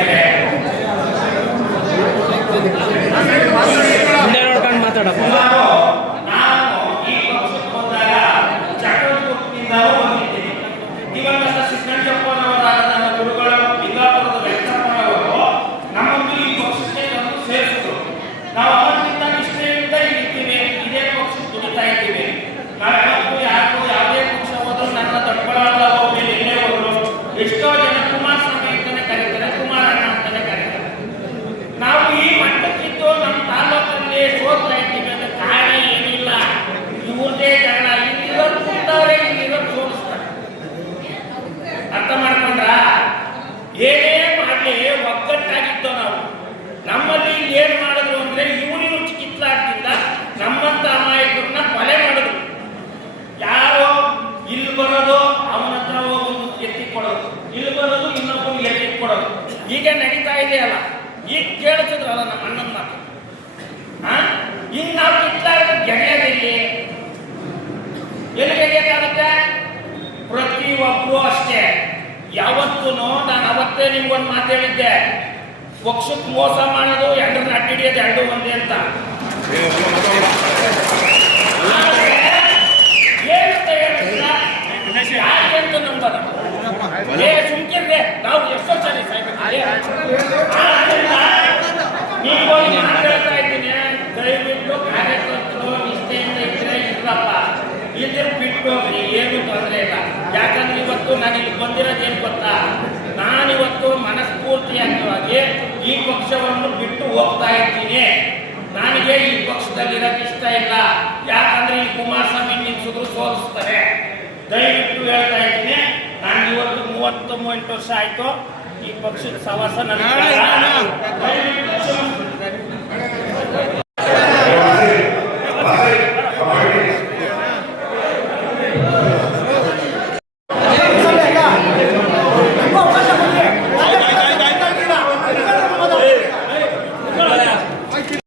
Amen. ಕೊಡೋದು ಈಗ ನಡೀತಾ ಇದೆಯಲ್ಲ? ಈಗ ಕೇಳ್ತಿದ್ರಲ್ಲ ನಮ್ಮ ಅಣ್ಣನ. ಮಾತು? ಹಿಂಗ್ ನಾವು ಕಿತ್ತಾಗ ಗೆಳೆಯದಿಲ್ಲಿ ಎಲ್ಲಿ ಗೆಳೆಯಕ್ಕಾಗುತ್ತೆ ಪ್ರತಿಯೊಬ್ಬರು ಅಷ್ಟೇ. ಯಾವತ್ತೂ ನಾನು ಅವತ್ತೇ ನಿಮ್ಗೊಂದು ಮಾತು ಹೇಳಿದ್ದೆ. ಪಕ್ಷಕ್ಕೆ ಮೋಸ ಮಾಡೋದು ಎರಡನ್ನ ಅಡ್ಡಿಡಿಯೋದು ಎರಡು ಒಂದೇ ಅಂತ. ಅಂತ ನಂಬಲ್ಲ. ಏ, ಸುಮ್ಕಿರ್ರೆ, ನಾವು ಎಷ್ಟೋ ಸರಿ ನಾನು ಹೇಳ್ತಾ ಇದ್ದೀನಿ, ದಯವಿಟ್ಟು ಕಾರ್ಯಕರ್ತರು ನಿಷ್ಠೆಯಿಂದ ಇದ್ರೆ ಇದ್ರಪ್ಪ. ಇದ್ರೆ ಬಿಟ್ಟು ಏನು ತೊಂದರೆ ಇಲ್ಲ. ಯಾಕಂದ್ರೆ ಇವತ್ತು ನಾನು ಇಲ್ಲಿ ಬಂದಿರೋದು ಏನು ಗೊತ್ತಾ? ನಾನಿವತ್ತು ಮನಸ್ಫೂರ್ತಿಯಾಗಿ ಈ ಪಕ್ಷವನ್ನು ಬಿಟ್ಟು ಹೋಗ್ತಾ ಇದ್ದೀನಿ. ನನಗೆ ಈ ಪಕ್ಷದಲ್ಲಿ ಇರೋಕೆ ಇಷ್ಟ ಇಲ್ಲ. ಯಾಕಂದ್ರೆ ಈ ಕುಮಾರಸ್ವಾಮಿ ನಿಲ್ಸಿದ್ರು ಸೋಲಿಸ್ತಾರೆ. ದಯವಿಟ್ಟು ಹೇಳ್ತಾ ಇದ್ದೀನಿ ನಾನು ಇವತ್ತು ಮೂವತ್ತೊಂಬತ್ತು ವರ್ಷ ಆಯ್ತು. ಈ ಪಕ್ಷದ ಸವಾಸ ನನ್ನ